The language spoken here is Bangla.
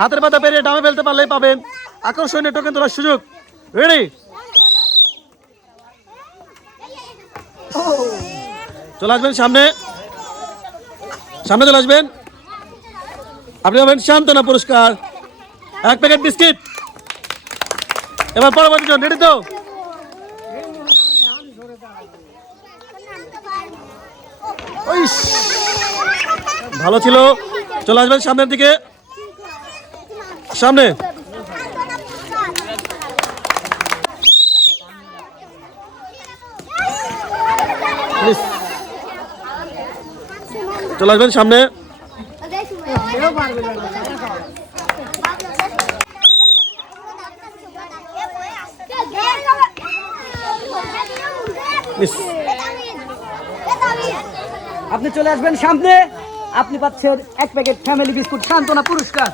হাতের পাতা পেরিয়ে ডামে ফেলতে পারলেই পাবেন আকর্ষণীয় টোকেন তোলার সুযোগ। রেডি? চলে আসবেন সামনে, সামনে চলে আসবেন। আপনি পাবেন সান্ত্বনা পুরস্কার, 1 প্যাকেট বিস্কিট। এবার পরবর্তী জন, রেডি তো? ভালো ছিল। চলে আসবেন সামনের দিকে, সামনে। চলে আসবেন সামনে। আপনি চলে আসবেন সামনে, আপনি পাচ্ছেন 1 প্যাকেট ফ্যামিলি বিস্কুট সান্ত্বনা পুরস্কার।